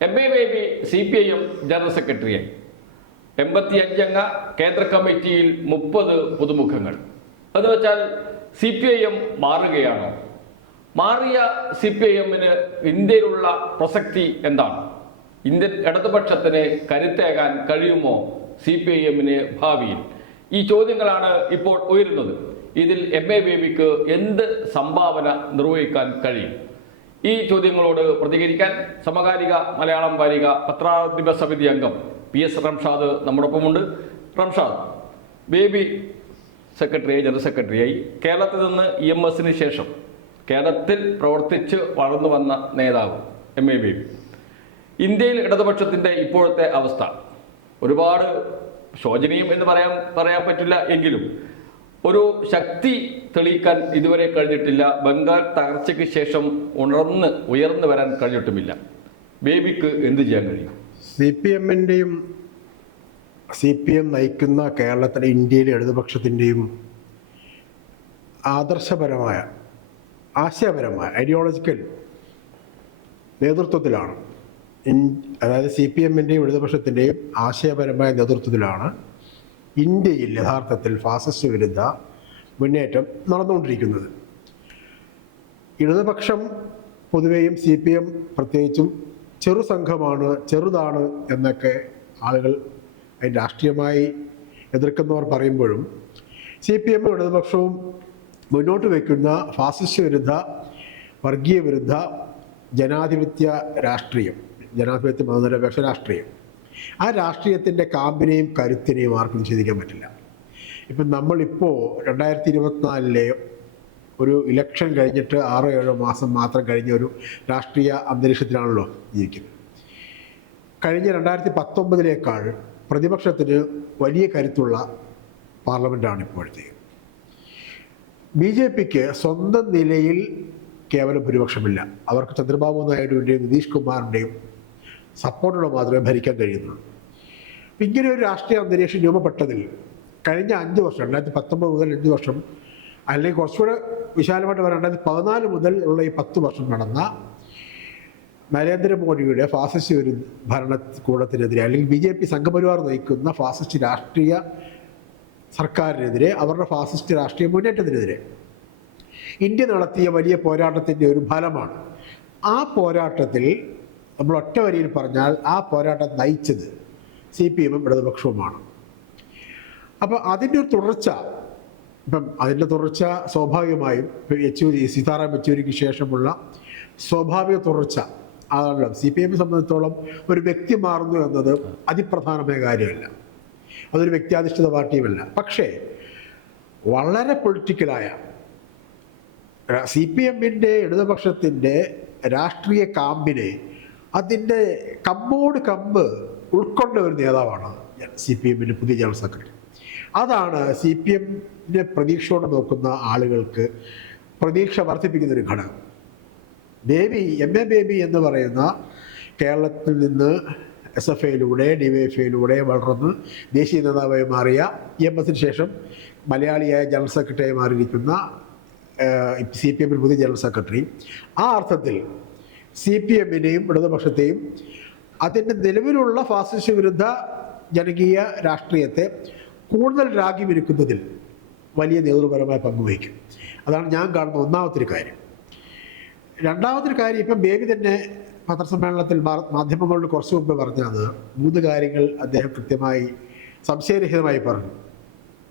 MA baby CPIM general സെക്രട്ടറിയായി. 85 അംഗ കേന്ദ്ര കമ്മിറ്റിയിൽ 30 പുതുമുഖങ്ങൾ. എന്ന് വെച്ചാൽ CPIM മാറുകയാണോ? മാറിയ CPIMന് ഇന്ത്യയിലുള്ള പ്രസക്തി എന്താണ്? ഇന്ത്യൻ ഇടതുപക്ഷത്തിന് കരുത്തേകാൻ കഴിയുമോ CPIMന് ഭാവിയിൽ? ഈ ചോദ്യങ്ങളാണ് ഇപ്പോൾ ഉയരുന്നത്. ഇതിൽ MA ബേബിക്ക് എന്ത് സംഭാവന നിർവഹിക്കാൻ കഴിയും? ഈ ചോദ്യങ്ങളോട് പ്രതികരിക്കാൻ സമകാലിക മലയാളം വാരിക പത്രാധിപ സമിതി അംഗം PS റംഷാദ് നമ്മോടൊപ്പമുണ്ട്. റംഷാദ്, ബേബി ജനറൽ സെക്രട്ടറിയായി കേരളത്തിൽ നിന്ന് EMSന് ശേഷം കേരളത്തിൽ പ്രവർത്തിച്ച് വളർന്നു വന്ന നേതാവ് MA ബേബി. ഇന്ത്യയിൽ ഇടതുപക്ഷത്തിൻ്റെ ഇപ്പോഴത്തെ അവസ്ഥ ഒരുപാട് ശോചനീയം എന്ന് പറയാൻ പറ്റില്ല എങ്കിലും ഒരു ശക്തി തെളിയിക്കാൻ ഇതുവരെ കഴിഞ്ഞിട്ടില്ല. ബംഗാൾ തകർച്ചയ്ക്ക് ശേഷം ഉയർന്നു വരാൻ കഴിഞ്ഞിട്ടുമില്ല. ബേബിക്ക് എന്ത് ചെയ്യാൻ കഴിയും? CPMൻ്റെയും CPM നയിക്കുന്ന കേരളത്തിലെ ഇന്ത്യയിലെ ഇടതുപക്ഷത്തിൻ്റെയും ആദർശപരമായ ആശയപരമായ ഐഡിയോളജിക്കൽ നേതൃത്വത്തിലാണ്, അതായത് CPMൻ്റെയും ഇടതുപക്ഷത്തിൻ്റെയും ആശയപരമായ നേതൃത്വത്തിലാണ് ഇന്ത്യയിൽ യഥാർത്ഥത്തിൽ ഫാസിസ്റ്റ് വിരുദ്ധ മുന്നേറ്റം നടന്നുകൊണ്ടിരിക്കുന്നത്. ഇടതുപക്ഷം പൊതുവെയും CPM പ്രത്യേകിച്ചും ചെറുതാണ് എന്നൊക്കെ ആളുകൾ അതിന് രാഷ്ട്രീയമായി എതിർക്കുന്നവർ പറയുമ്പോഴും CPM ഇടതുപക്ഷവും മുന്നോട്ട് വയ്ക്കുന്ന ഫാസിസ്റ്റ് വിരുദ്ധ, വർഗീയ വിരുദ്ധ, ജനാധിപത്യ രാഷ്ട്രീയം, ജനാധിപത്യ മതനിരപേക്ഷ രാഷ്ട്രീയം, ആ രാഷ്ട്രീയത്തിൻ്റെ കാമ്പിനെയും കരുത്തിനെയും ആർക്കും നിഷേധിക്കാൻ പറ്റില്ല. ഇപ്പം നമ്മളിപ്പോൾ 2024 ഒരു ഇലക്ഷൻ കഴിഞ്ഞിട്ട് 6-7 മാസം മാത്രം കഴിഞ്ഞ ഒരു രാഷ്ട്രീയ അന്തരീക്ഷത്തിലാണല്ലോ ജീവിക്കുന്നത്. കഴിഞ്ഞ 2019 പ്രതിപക്ഷത്തിന് വലിയ കരുത്തുള്ള പാർലമെൻറ്റാണ് ഇപ്പോഴത്തെ. BJPക്ക് സ്വന്തം നിലയിൽ കേവലം ഭൂരിപക്ഷമില്ല. അവർക്ക് ചന്ദ്രബാബു നായിഡുവിൻ്റെയും നിതീഷ് കുമാറിൻ്റെയും സപ്പോർട്ടോടെ മാത്രമേ ഭരിക്കാൻ കഴിയുന്നുള്ളൂ. ഇങ്ങനെ ഒരു രാഷ്ട്രീയ അന്തരീക്ഷം രൂപപ്പെട്ടതിൽ കഴിഞ്ഞ 5 വർഷം, 2019 മുതൽ 5 വർഷം, അല്ലെങ്കിൽ കുറച്ചുകൂടെ വിശാലമായിട്ട് പറയാം 2014 മുതൽ ഉള്ള ഈ 10 വർഷം നടന്ന നരേന്ദ്രമോദിയുടെ ഫാസിസ്റ്റ് ഒരു ഭരണകൂടത്തിനെതിരെ, അല്ലെങ്കിൽ BJP സംഘപരിവാർ നയിക്കുന്ന ഫാസിസ്റ്റ് രാഷ്ട്രീയ സർക്കാരിനെതിരെ, അവരുടെ ഫാസിസ്റ്റ് രാഷ്ട്രീയ മുന്നേറ്റത്തിനെതിരെ ഇന്ത്യ നടത്തിയ വലിയ പോരാട്ടത്തിൻ്റെ ഒരു ഫലമാണ്. ആ പോരാട്ടത്തിൽ നമ്മൾ ഒറ്റ വരിയിൽ പറഞ്ഞാൽ ആ പോരാട്ടം നയിച്ചത് CPM ഇടതുപക്ഷവുമാണ്. അപ്പോൾ അതിൻ്റെ ഒരു തുടർച്ച, അതിൻ്റെ തുടർച്ച സ്വാഭാവികമായും സീതാറാം യെച്ചൂരിക്ക് ശേഷമുള്ള സ്വാഭാവിക തുടർച്ച ആണല്ലോ. CPM സംബന്ധിച്ചിടത്തോളം ഒരു വ്യക്തി മാറുന്നു എന്നത് അതിപ്രധാനമായ കാര്യമല്ല, അതൊരു വ്യക്തിയാധിഷ്ഠിത പാർട്ടിയുമല്ല. പക്ഷേ വളരെ പൊളിറ്റിക്കലായ CPMൻ്റെ ഇടതുപക്ഷത്തിൻ്റെ രാഷ്ട്രീയ കാമ്പിനെ, അതിൻ്റെ കമ്പോട് കമ്പ് ഉൾക്കൊണ്ട ഒരു നേതാവാണ് CPMൻ്റെ പുതിയ ജനറൽ സെക്രട്ടറി. അതാണ് CPMനെ പ്രതീക്ഷയോടെ നോക്കുന്ന ആളുകൾക്ക് പ്രതീക്ഷ വർദ്ധിപ്പിക്കുന്നൊരു ഘടകം. MA ബേബി എന്ന് പറയുന്ന കേരളത്തിൽ നിന്ന് SFIയിലൂടെ DYFIയിലൂടെ വളർന്ന് ദേശീയ നേതാവായി മാറിയ, EMSന് ശേഷം മലയാളിയായ ജനറൽ സെക്രട്ടറിയായി മാറിയിരിക്കുന്ന CPMൻ്റെ പുതിയ ജനറൽ സെക്രട്ടറി, ആ അർത്ഥത്തിൽ CPMനെയും ഇടതുപക്ഷത്തെയും അതിൻ്റെ നിലവിലുള്ള ഫാസിസ്റ്റ് വിരുദ്ധ ജനകീയ രാഷ്ട്രീയത്തെ കൂടുതൽ രാഗിമെരുക്കുന്നതിൽ വലിയ നേതൃപരമായ പങ്കുവഹിക്കും. അതാണ് ഞാൻ കാണുന്ന ഒന്നാമത്തെ കാര്യം. രണ്ടാമത്തെ കാര്യം, ഇപ്പം ബേബി തന്നെ പത്രസമ്മേളനത്തിൽ മാധ്യമങ്ങളോട് കുറച്ച് മുമ്പ് പറഞ്ഞത് 3 കാര്യങ്ങൾ അദ്ദേഹം കൃത്യമായി സംശയരഹിതമായി പറഞ്ഞു.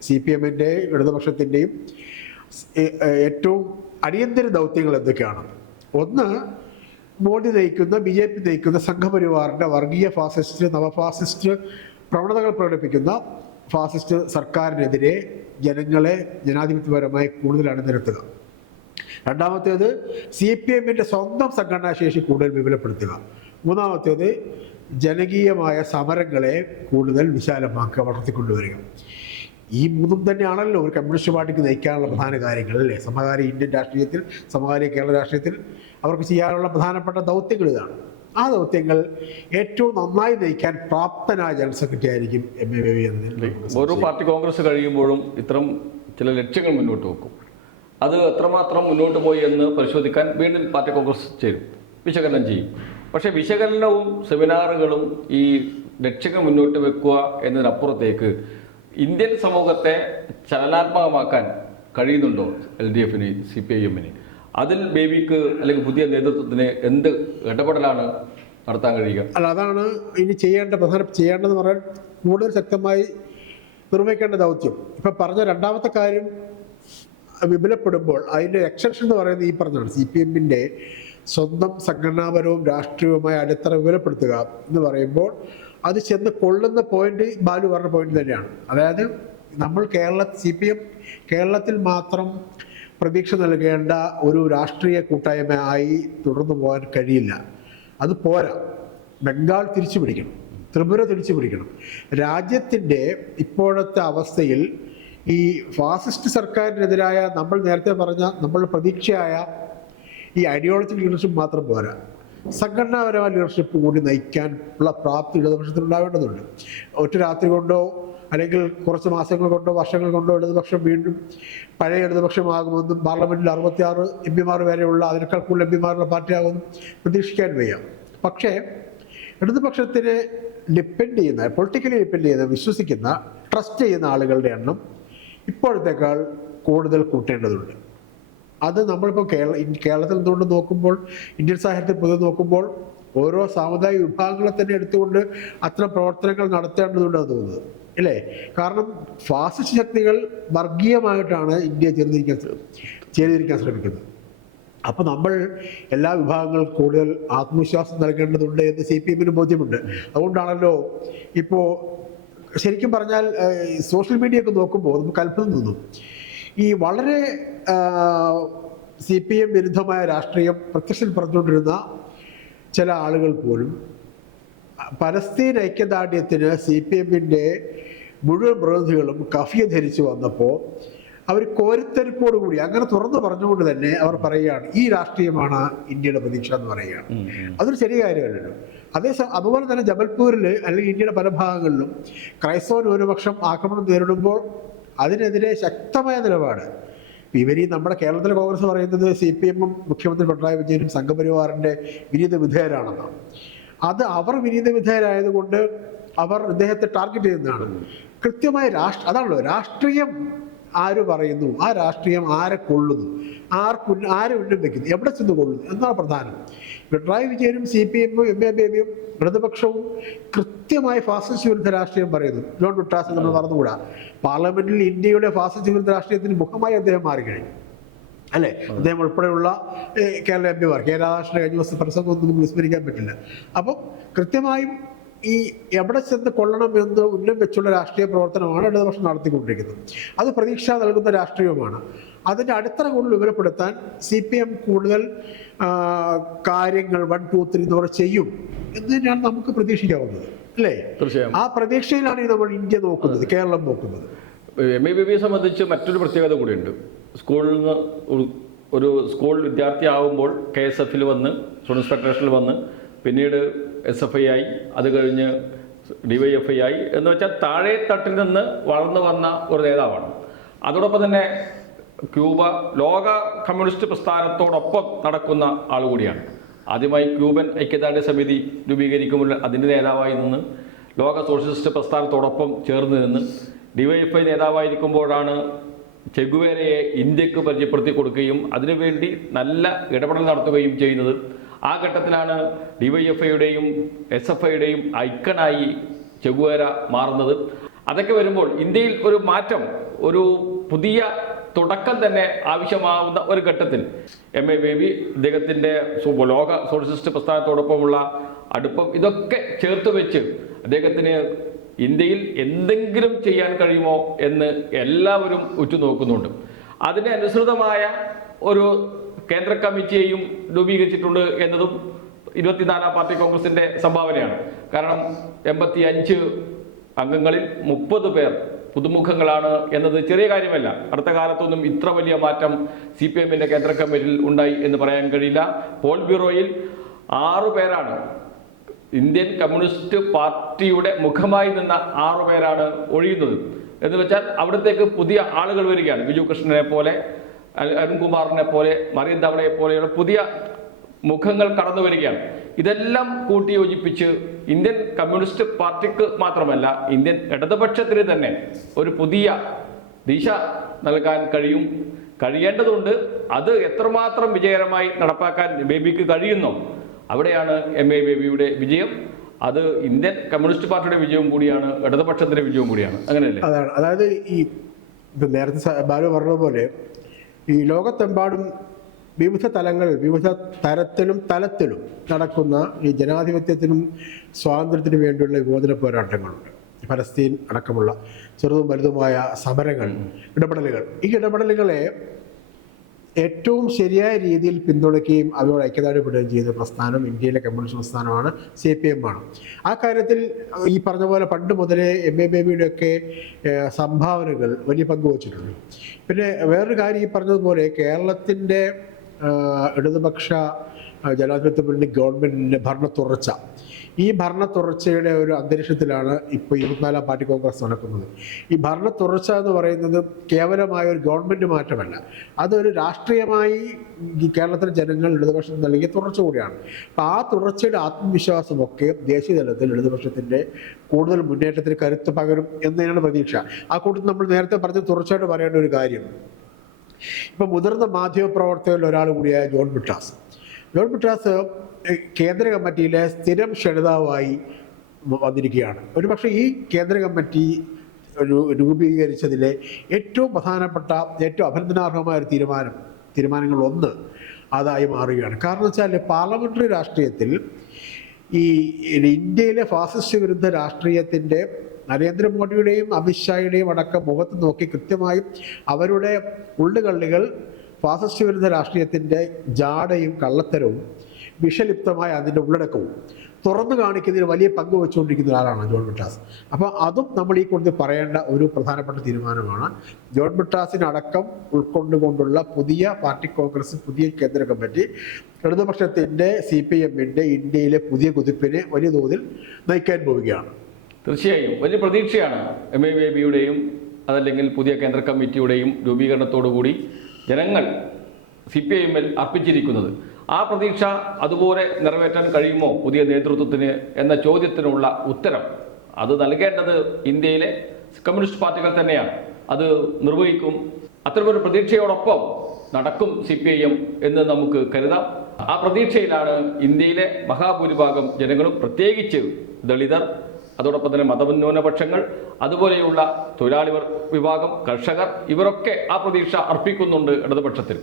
CPMൻ്റെ ഇടതുപക്ഷത്തിൻ്റെയും ഏറ്റവും അടിയന്തര ദൗത്യങ്ങൾ എന്തൊക്കെയാണ്? ഒന്ന്, മോഡി നയിക്കുന്ന BJP നയിക്കുന്ന സംഘപരിവാറിൻ്റെ വർഗീയ ഫാസിസ്റ്റ്, നവഫാസിസ്റ്റ് പ്രവണതകൾ പ്രകടിപ്പിക്കുന്ന ഫാസിസ്റ്റ് സർക്കാരിനെതിരെ ജനങ്ങളെ ജനാധിപത്യപരമായി കൂടുതൽ അണിനിരത്തുക. രണ്ടാമത്തേത്, CPMൻ്റെ സ്വന്തം സംഘടനാശേഷി കൂടുതൽ വിപുലപ്പെടുത്തുക. മൂന്നാമത്തേത്, ജനകീയമായ സമരങ്ങളെ കൂടുതൽ വിശാലമാക്കുക, വളർത്തിക്കൊണ്ടുവരിക. ഈ 3 തന്നെയാണല്ലോ ഒരു കമ്മ്യൂണിസ്റ്റ് പാർട്ടിക്ക് നയിക്കാനുള്ള പ്രധാന കാര്യങ്ങൾ, അല്ലേ? സമകാലിക ഇന്ത്യൻ രാഷ്ട്രീയത്തിൽ, സമകാലിക കേരള രാഷ്ട്രീയത്തിൽ അവർക്ക് ചെയ്യാനുള്ള പ്രധാനപ്പെട്ട ദൗത്യങ്ങൾ ഇതാണ്. ആ ദൗത്യങ്ങൾ ഏറ്റവും നന്നായി നയിക്കാൻ പ്രാപ്തനായ ജനറൽ സെക്രട്ടറി ആയിരിക്കും MA ബേബി എന്നതിൽ. ഓരോ പാർട്ടി കോൺഗ്രസ് കഴിയുമ്പോഴും ഇത്തരം ചില ലക്ഷ്യങ്ങൾ മുന്നോട്ട് വെക്കും. അത് എത്രമാത്രം മുന്നോട്ട് പോയി എന്ന് പരിശോധിക്കാൻ വീണ്ടും പാർട്ടി കോൺഗ്രസ് ചേരും, വിശകലനം ചെയ്യും. പക്ഷേ വിശകലനവും സെമിനാറുകളും ഈ ലക്ഷ്യങ്ങൾ മുന്നോട്ട് വെക്കുക എന്നതിനപ്പുറത്തേക്ക് ഇന്ത്യൻ സമൂഹത്തെ ചലനാത്മകമാക്കാൻ കഴിയുന്നുണ്ടോ LDFന്, CPIMന്? അതിൽ ബേബിക്ക് അല്ലെങ്കിൽ പുതിയ നേതൃത്വത്തിന് എന്ത് ഇടപെടലാണ് നടത്താൻ കഴിയുക? അല്ല, അതാണ് ഇനി ചെയ്യേണ്ടതെന്ന് പറഞ്ഞാൽ കൂടുതൽ ശക്തമായി നിർവഹിക്കേണ്ട ദൗത്യം. ഇപ്പം പറഞ്ഞ രണ്ടാമത്തെ കാര്യം വിപുലപ്പെടുമ്പോൾ അതിൻ്റെ എക്സ്റ്റൻഷൻ എന്ന് പറയുന്നത് ഈ പറഞ്ഞാണ്, CPMന്റെ സ്വന്തം സംഘടനാപരവും രാഷ്ട്രീയവുമായ അടിത്തറ വിപുലപ്പെടുത്തുക എന്ന് പറയുമ്പോൾ അത് ചെന്ന് കൊള്ളുന്ന പോയിന്റ് ബാലു പറഞ്ഞ പോയിന്റ് തന്നെയാണ്. അതായത് നമ്മൾ CPM കേരളത്തിൽ മാത്രം പ്രതീക്ഷ നൽകേണ്ട ഒരു രാഷ്ട്രീയ കൂട്ടായ്മ ആയി തുടർന്നു പോകാൻ കഴിയില്ല. അത് പോരാ. ബംഗാൾ തിരിച്ചു പിടിക്കണം, ത്രിപുര തിരിച്ചു പിടിക്കണം. രാജ്യത്തിൻ്റെ ഇപ്പോഴത്തെ അവസ്ഥയിൽ ഈ ഫാസിസ്റ്റ് സർക്കാരിനെതിരായ നമ്മൾ നേരത്തെ പറഞ്ഞ നമ്മളുടെ പ്രതീക്ഷയായ ഈ ഐഡിയോളജിക്കൽ ലീഡർഷിപ്പ് മാത്രം പോരാ, സംഘടനാപരമായ ലീഡർഷിപ്പ് കൂടി നയിക്കാൻ ഉള്ള പ്രാപ്തി ഇടതുപക്ഷത്തിൽ ഉണ്ടാവേണ്ടതുണ്ട്. ഒറ്റ രാത്രി കൊണ്ടോ അല്ലെങ്കിൽ കുറച്ച് മാസങ്ങൾ കൊണ്ടോ വർഷങ്ങൾ കൊണ്ടോ ഇടതുപക്ഷം വീണ്ടും പഴയ ഇടതുപക്ഷമാകുമെന്നും പാർലമെൻറ്റിൽ 66 MP വരെയുള്ള അതിനേക്കാൾ കൂടുതൽ MP പാർട്ടിയാകുമെന്നും പ്രതീക്ഷിക്കാൻ വയ്യ. പക്ഷേ ഇടതുപക്ഷത്തിന് പൊളിറ്റിക്കലി ഡിപ്പെൻഡ് ചെയ്യുന്ന, വിശ്വസിക്കുന്ന, ട്രസ്റ്റ് ചെയ്യുന്ന ആളുകളുടെ എണ്ണം ഇപ്പോഴത്തേക്കാൾ കൂടുതൽ കൂട്ടേണ്ടതുണ്ട്. അത് നമ്മളിപ്പോൾ കേരളത്തിൽ നിന്നുകൊണ്ട് നോക്കുമ്പോൾ, ഇന്ത്യൻ സാഹിത്യത്തിൽ പൊതുവെ നോക്കുമ്പോൾ ഓരോ സാമുദായിക വിഭാഗങ്ങളെ തന്നെ എടുത്തുകൊണ്ട് അത്തരം പ്രവർത്തനങ്ങൾ നടത്തേണ്ടതുണ്ടെന്ന് തോന്നുന്നത്, അല്ലേ? കാരണം ഫാസിസ്റ്റ് ശക്തികൾ വർഗീയമായിട്ടാണ് ഇന്ത്യയെ ചേർന്നിരിക്കാൻ ശ്രമിക്കുന്നത്. അപ്പോൾ നമ്മൾ എല്ലാ വിഭാഗങ്ങൾക്കും കൂടുതൽ ആത്മവിശ്വാസം നൽകേണ്ടതുണ്ട് എന്ന് CPMന് ബോധ്യമുണ്ട്. അതുകൊണ്ടാണല്ലോ ഇപ്പോൾ ശരിക്കും പറഞ്ഞാൽ സോഷ്യൽ മീഡിയ ഒക്കെ നോക്കുമ്പോൾ നമുക്ക് അത്ഭുതം തോന്നും. ഈ വളരെ CPM വിരുദ്ധമായ രാഷ്ട്രീയം പ്രത്യക്ഷത്തിൽ പറഞ്ഞുകൊണ്ടിരുന്ന ചില ആളുകൾ പോലും പലസ്തീൻ ഐക്യദാർഢ്യത്തിന് CPMന്റെ മുഴുവൻ പ്രതിനിധികളും കഫിയ ധരിച്ചു വന്നപ്പോൾ അവർ കോരിത്തെരിപ്പോടുകൂടി അങ്ങനെ തുറന്നു പറഞ്ഞുകൊണ്ട് തന്നെ അവർ പറയുകയാണ്, ഈ രാഷ്ട്രീയമാണ് ഇന്ത്യയുടെ പ്രതീക്ഷ എന്ന് പറയുകയാണ്. അതൊരു ചെറിയ കാര്യമല്ലല്ലോ. അതുപോലെ തന്നെ ജബൽപൂരിൽ അല്ലെങ്കിൽ ഇന്ത്യയുടെ പല ഭാഗങ്ങളിലും ക്രൈസ്തവ ന്യൂനപക്ഷം ആക്രമണം നേരിടുമ്പോൾ അതിനെതിരെ ശക്തമായ നിലപാട് ഇവരീ നമ്മുടെ കേരളത്തിലെ കോൺഗ്രസ് പറയുന്നത് CPMും മുഖ്യമന്ത്രി പിണറായി വിജയനും സംഘപരിവാറിൻ്റെ വിനീത വിധേയരാണെന്നാണ്. അത് അവർ വിനീത വിധേയരായതുകൊണ്ട് അവർ ഇദ്ദേഹത്തെ ടാർഗറ്റ് ചെയ്യുന്നതാണ്. കൃത്യമായ അതാണല്ലോ രാഷ്ട്രീയം. ആര് പറയുന്നു, ആ രാഷ്ട്രീയം ആരെ കൊള്ളുന്നു, ആരെ ഉന്നം വയ്ക്കുന്നു, എവിടെ ചെന്ന് കൊള്ളുന്നു എന്നാണ് പ്രധാനം. പിണറായി വിജയനും CPMും MA ബേബിയും ഇടതുപക്ഷവും കൃത്യമായി ഫാസിസ്റ്റ് വിരുദ്ധ രാഷ്ട്രീയം പറയുന്നു. ജോൺ ബ്രിട്ടാസ് നമ്മൾ മറന്നുകൂടാ. പാർലമെന്റിൽ ഇന്ത്യയുടെ ഫാസിസ്റ്റ് വിരുദ്ധ രാഷ്ട്രീയത്തിന് മുഖമായി അദ്ദേഹം മാറിക്കഴിഞ്ഞു, അല്ലേ? അദ്ദേഹം ഉൾപ്പെടെയുള്ള കേരള MP കെ രാധാകൃഷ്ണൻ കഴിഞ്ഞ ദിവസം പ്രസംഗമൊന്നും നമുക്ക് വിസ്മരിക്കാൻ പറ്റില്ല. അപ്പം കൃത്യമായും ഈ എവിടെ ചെന്ന് കൊള്ളണമെന്ന് ഉന്നം വെച്ചുള്ള രാഷ്ട്രീയ പ്രവർത്തനമാണ് ഇടതുപക്ഷം നടത്തിക്കൊണ്ടിരിക്കുന്നത്. അത് പ്രതീക്ഷ നൽകുന്ന രാഷ്ട്രീയമാണ്. അതിൻ്റെ അടിത്തറ കൂടുതൽ വിവരപ്പെടുത്താൻ CPM കൂടുതൽ കാര്യങ്ങൾ 1, 2, 3 എന്നിവർ ചെയ്യും എന്ന് തന്നെയാണ് നമുക്ക് പ്രതീക്ഷിക്കാവുന്നത്, അല്ലേ? തീർച്ചയായും ആ പ്രതീക്ഷയിലാണ് നമ്മൾ ഇന്ത്യ നോക്കുന്നത്, കേരളം നോക്കുന്നത്. MA ബേബിയെ സംബന്ധിച്ച് മറ്റൊരു പ്രത്യേകത കൂടിയുണ്ട്. സ്കൂളിൽ നിന്ന് ഒരു സ്കൂൾ വിദ്യാർത്ഥിയാവുമ്പോൾ KSFൽ വന്ന്, സ്റ്റുഡൻസ് ഫെഡറേഷനിൽ വന്ന്, പിന്നീട് SFI ആയി, അത് കഴിഞ്ഞ് DYFI ആയി. എന്ന് വെച്ചാൽ താഴെ തട്ടിൽ നിന്ന് വളർന്നു വന്ന ഒരു നേതാവാണ്. അതോടൊപ്പം തന്നെ ക്യൂബ ലോക കമ്മ്യൂണിസ്റ്റ് പ്രസ്ഥാനത്തോടൊപ്പം നടക്കുന്ന ആൾ കൂടിയാണ്. ആദ്യമായി ക്യൂബൻ ഐക്യദാർഢ്യ സമിതി രൂപീകരിക്കുമ്പോൾ അതിൻ്റെ നേതാവായി നിന്ന് ലോക സോഷ്യലിസ്റ്റ് പ്രസ്ഥാനത്തോടൊപ്പം ചേർന്ന് നിന്ന് DYFI നേതാവായിരിക്കുമ്പോഴാണ് ചെഗുവേരയെ ഇന്ത്യക്ക് പരിചയപ്പെടുത്തി കൊടുക്കുകയും അതിനുവേണ്ടി നല്ല ഇടപെടൽ നടത്തുകയും ചെയ്യുന്നത്. ആ ഘട്ടത്തിലാണ് DYFIയുടെയും SFIയുടെയും ഐക്കണായി ചെഗുവേര മാറുന്നത്. അതൊക്കെ വരുമ്പോൾ ഇന്ത്യയിൽ ഒരു മാറ്റം, ഒരു പുതിയ തുടക്കം തന്നെ ആവശ്യമാവുന്ന ഒരു ഘട്ടത്തിൽ MA ബേബി അദ്ദേഹത്തിൻ്റെ ലോക സോഷ്യലിസ്റ്റ് പ്രസ്ഥാനത്തോടൊപ്പമുള്ള അടുപ്പം ഇതൊക്കെ ചേർത്ത് വെച്ച് അദ്ദേഹത്തിന് ഇന്ത്യയിൽ എന്തെങ്കിലും ചെയ്യാൻ കഴിയുമോ എന്ന് എല്ലാവരും ഉറ്റുനോക്കുന്നുണ്ട്. അതിന് അനുസൃതമായ ഒരു കേന്ദ്ര കമ്മിറ്റിയെയും രൂപീകരിച്ചിട്ടുണ്ട് എന്നതും 24ാം പാർട്ടി കോൺഗ്രസിൻ്റെ സംഭാവനയാണ്. കാരണം 85 അംഗങ്ങളിൽ 30 പേർ പുതുമുഖങ്ങളാണ് എന്നത് ചെറിയ കാര്യമല്ല. അടുത്ത കാലത്തൊന്നും ഇത്ര വലിയ മാറ്റം CPMന്റെ കേന്ദ്ര കമ്മിറ്റിയിൽ ഉണ്ടായി എന്ന് പറയാൻ കഴിയില്ല. പോൾ ബ്യൂറോയിൽ 6 പേരാണ്, ഇന്ത്യൻ കമ്മ്യൂണിസ്റ്റ് പാർട്ടിയുടെ മുഖമായി നിന്ന 6 പേരാണ് ഒഴിയുന്നത്. എന്ന് വെച്ചാൽ അവിടത്തേക്ക് പുതിയ ആളുകൾ വരികയാണ്. ബിജു കൃഷ്ണനെ പോലെ, അരുൺകുമാറിനെ പോലെ, മറിയൻ ധവളയെ പോലെയുള്ള പുതിയ മുഖങ്ങൾ കടന്നു വരികയാണ്. ഇതെല്ലാം കൂട്ടിയോജിപ്പിച്ച് ഇന്ത്യൻ കമ്മ്യൂണിസ്റ്റ് പാർട്ടിക്ക് മാത്രമല്ല ഇന്ത്യൻ ഇടതുപക്ഷത്തിന് തന്നെ ഒരു പുതിയ ദിശ നൽകാൻ കഴിയേണ്ടതുണ്ട്. അത് എത്രമാത്രം വിജയകരമായി നടപ്പാക്കാൻ ബേബിക്ക് കഴിയുന്നോ അവിടെയാണ് MA ബേബിയുടെ വിജയം. അത് ഇന്ത്യൻ കമ്മ്യൂണിസ്റ്റ് പാർട്ടിയുടെ വിജയവും കൂടിയാണ്, ഇടതുപക്ഷത്തിന്റെ വിജയവും കൂടിയാണ്. അങ്ങനെയല്ലേ? അതാണ്. അതായത് ഈ നേരത്തെ ബാലു പറഞ്ഞതുപോലെ ഈ ലോകത്തെമ്പാടും വിവിധ തലങ്ങളിൽ വിവിധ തലത്തിലും നടക്കുന്ന ഈ ജനാധിപത്യത്തിനും സ്വാതന്ത്ര്യത്തിനും വേണ്ടിയുള്ള വിമോചന പോരാട്ടങ്ങളുണ്ട്. ഫലസ്തീൻ അടക്കമുള്ള ചെറുതും വലുതുമായ സമരങ്ങൾ, ഇടപെടലുകൾ. ഈ ഇടപെടലുകളെ ഏറ്റവും ശരിയായ രീതിയിൽ പിന്തുണയ്ക്കുകയും അവരോട് ഐക്യദാർഢ്യപ്പെടുകയും ചെയ്യുന്ന പ്രസ്ഥാനം ഇന്ത്യയിലെ കമ്മ്യൂണിസ്റ്റ് പ്രസ്ഥാനമാണ്, CPM ആണ്. ആ കാര്യത്തിൽ ഈ പറഞ്ഞ പോലെ പണ്ട് മുതലേ MA ബേബിയുടെയൊക്കെ സംഭാവനകൾ വലിയ പങ്ക് വച്ചിട്ടുണ്ട്. പിന്നെ വേറൊരു കാര്യം, ഈ പറഞ്ഞതുപോലെ കേരളത്തിൻ്റെ ഇടതുപക്ഷ ജനാധിപത്യ മുന്നണി ഗവൺമെൻറ്റിൻ്റെ ഭരണ തുടർച്ച, ഈ ഭരണ തുടർച്ചയുടെ ഒരു അന്തരീക്ഷത്തിലാണ് ഇപ്പോൾ 24-ാം പാർട്ടി കോൺഗ്രസ് നടക്കുന്നത്. ഈ ഭരണ തുടർച്ച എന്ന് പറയുന്നത് കേവലമായ ഒരു ഗവൺമെൻറ് മാറ്റമല്ല, അതൊരു രാഷ്ട്രീയമായി ഈ കേരളത്തിലെ ജനങ്ങൾ ഇടതുപക്ഷം നൽകിയ തുടർച്ച കൂടിയാണ്. അപ്പോൾ ആ തുടർച്ചയുടെ ആത്മവിശ്വാസമൊക്കെ ദേശീയ തലത്തിൽ ഇടതുപക്ഷത്തിൻ്റെ കൂടുതൽ മുന്നേറ്റത്തിന് കരുത്ത് പകരും എന്നതിനാണ് പ്രതീക്ഷ. ആ കൂട്ടത്തിൽ നമ്മൾ നേരത്തെ പറഞ്ഞ തുടർച്ചയായിട്ട് പറയേണ്ട ഒരു കാര്യം, ഇപ്പം മുതിർന്ന മാധ്യമപ്രവർത്തകരിൽ ഒരാൾ കൂടിയായ ജോൺ ബ്രിട്ടാസ് കേന്ദ്ര കമ്മിറ്റിയിലെ സ്ഥിരം ക്ഷണിതാവായി വന്നിരിക്കുകയാണ്. ഒരുപക്ഷെ ഈ കേന്ദ്ര കമ്മിറ്റി രൂപീകരിച്ചതിലെ ഏറ്റവും പ്രധാനപ്പെട്ട, ഏറ്റവും അഭിനന്ദനാർഹമായ ഒരു തീരുമാനങ്ങളൊന്ന് അതായി മാറുകയാണ്. കാരണം വെച്ചാൽ പാർലമെൻ്ററി രാഷ്ട്രീയത്തിൽ ഈ ഇന്ത്യയിലെ ഫാസിസ്റ്റ് വിരുദ്ധ രാഷ്ട്രീയത്തിൻ്റെ നരേന്ദ്രമോദിയുടെയും അമിത്ഷായുടെയും അടക്കം മുഖത്ത് നോക്കി കൃത്യമായും അവരുടെ ഉള്ളുകള്ളികൾ ഫാസിസ്റ്റ് വിരുദ്ധ രാഷ്ട്രീയത്തിൻ്റെ ജാടയും കള്ളത്തരവും വിഷലിപ്തമായ അതിൻ്റെ ഉള്ളടക്കവും തുറന്നു കാണിക്കുന്നതിന് വലിയ പങ്ക് വെച്ചുകൊണ്ടിരിക്കുന്ന ഒരാളാണ് ജോൺ ബ്രിട്ടാസ്. അപ്പോൾ അതും നമ്മൾ ഈ കൂടുതൽ പറയേണ്ട ഒരു പ്രധാനപ്പെട്ട തീരുമാനമാണ്. ജോൺ ബ്രിട്ടാസിനടക്കം ഉൾക്കൊണ്ടുകൊണ്ടുള്ള പുതിയ പാർട്ടി കോൺഗ്രസ്, പുതിയ കേന്ദ്ര കമ്മിറ്റി ഇടതുപക്ഷത്തിൻ്റെ CPM-ൻ്റെ ഇന്ത്യയിലെ പുതിയ കുതിപ്പിനെ വലിയ തോതിൽ നയിക്കാൻ പോവുകയാണ്. തീർച്ചയായും വലിയ പ്രതീക്ഷയാണ് MA ബേബിയുടെയും അതല്ലെങ്കിൽ പുതിയ കേന്ദ്ര കമ്മിറ്റിയുടെയും രൂപീകരണത്തോടുകൂടി ജനങ്ങൾ CPM-ൽ അർപ്പിച്ചിരിക്കുന്നത്. ആ പ്രതീക്ഷ അതുപോലെ നിറവേറ്റാൻ കഴിയുമോ പുതിയ നേതൃത്വത്തിന് എന്ന ചോദ്യത്തിനുള്ള ഉത്തരം അത് നൽകേണ്ടത് ഇന്ത്യയിലെ കമ്മ്യൂണിസ്റ്റ് പാർട്ടികൾ തന്നെയാണ്. അത് നിർവഹിക്കും. അത്തരമൊരു പ്രതീക്ഷയോടൊപ്പം നടക്കും CPIM എന്ന് നമുക്ക് കരുതാം. ആ പ്രതീക്ഷയിലാണ് ഇന്ത്യയിലെ മഹാഭൂരിഭാഗം ജനങ്ങളും, പ്രത്യേകിച്ച് ദളിതർ, അതോടൊപ്പം തന്നെ മതന്യൂനപക്ഷങ്ങൾ, അതുപോലെയുള്ള തൊഴിലാളി വിഭാഗം, കർഷകർ, ഇവരൊക്കെ ആ പ്രതീക്ഷ അർപ്പിക്കുന്നുണ്ട് ഇടതുപക്ഷത്തിൽ.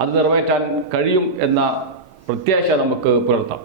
അത് നിറവേറ്റാൻ കഴിയും എന്ന പ്രത്യാശ നമുക്ക് പുലർത്താം.